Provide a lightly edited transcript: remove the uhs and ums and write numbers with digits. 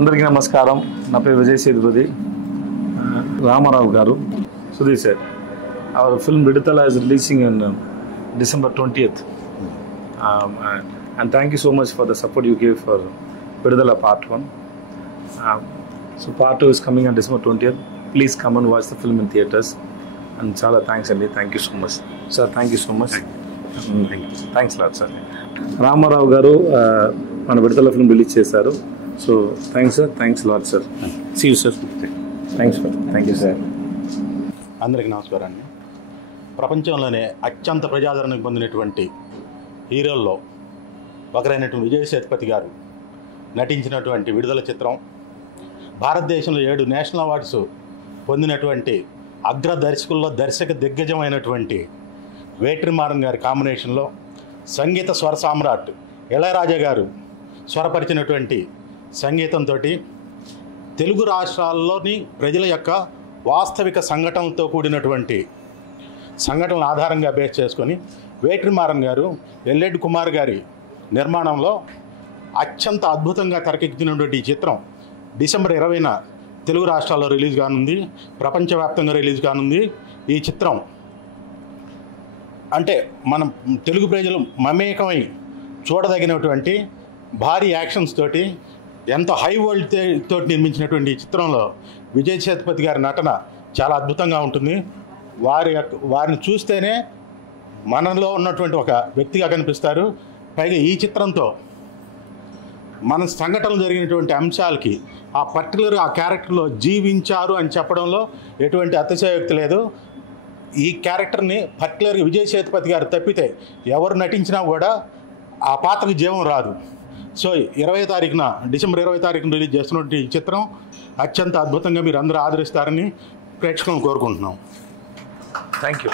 అందరికీ నమస్కారం. నా పేరు విజయ్ సేతుపతి. రామారావు గారు, Sudhi sir, our film Viduthala is releasing on December 20th. And thank you so much for the support you gave for Viduthala Part 1. So Part 2 is coming on December 20th. Please come and watch the film in theatres. And chala thanks Andy. Thank you so much. Sir, thank you so much. Thanks a lot, sir. Ramarao గారు మన Vidudala film release చేశారు. So thanks sir, thanks lot sir. See you sir. Thanks sir. Thank you sir. అందరికీ నమస్కారాన్ని. ప్రపంచంలోనే అత్యంత ప్రజాదరణకు పొందినటువంటి హీరోల్లో ఒకరైనటువంటి విజయ్ సేతుపతి గారు నటించినటువంటి విడుదల చిత్రం, భారతదేశంలో 7 నేషనల్ అవార్డ్స్ పొందినటువంటి అగ్ర దర్శకుల్లో దర్శక దిగ్గజమైనటువంటి వేట్రిమారన్ గారి కాంబినేషన్లో సంగీత స్వర సామ్రాట్ ఇళయరాజా గారు స్వరపరిచినటువంటి సంగీతంతో తెలుగు రాష్ట్రాల్లోని ప్రజల యొక్క వాస్తవిక సంఘటనలతో కూడినటువంటి సంఘటనల ఆధారంగా బేస్ చేసుకొని వేట్రిమారన్ గారు ఎల్ఎడ్ కుమార్ గారి నిర్మాణంలో అత్యంత అద్భుతంగా తెరకెక్కించినటువంటి ఈ చిత్రం డిసెంబర్ 20న తెలుగు రాష్ట్రాల్లో రిలీజ్ కానుంది, ప్రపంచవ్యాప్తంగా రిలీజ్ కానుంది. ఈ చిత్రం అంటే మనం తెలుగు ప్రజలు మమేకమై చూడదగినటువంటి భారీ యాక్షన్స్ తోటి ఎంతో హై వరల్డ్ తోటి నిర్మించినటువంటి ఈ చిత్రంలో విజయ్ సేతుపతి గారి నటన చాలా అద్భుతంగా ఉంటుంది. వారిని చూస్తేనే మనలో ఉన్నటువంటి ఒక వ్యక్తిగా కనిపిస్తారు. పైగా ఈ చిత్రంతో మన సంఘటనలు జరిగినటువంటి అంశాలకి ఆ పర్టికులర్ ఆ క్యారెక్టర్లో జీవించారు అని చెప్పడంలో ఎటువంటి అతిశయోక్తి లేదు. ఈ క్యారెక్టర్ని పర్టికులర్గా విజయ్ సేతుపతి గారు తప్పితే ఎవరు నటించినా కూడా ఆ పాత్రకి జీవం రాదు. సో డిసెంబర్ 20 తారీఖున రిలీజ్ చేస్తున్నటువంటి ఈ చిత్రం అత్యంత అద్భుతంగా మీరు అందరూ ఆదరిస్తారని ప్రేక్షకులను కోరుకుంటున్నాం. Thank you.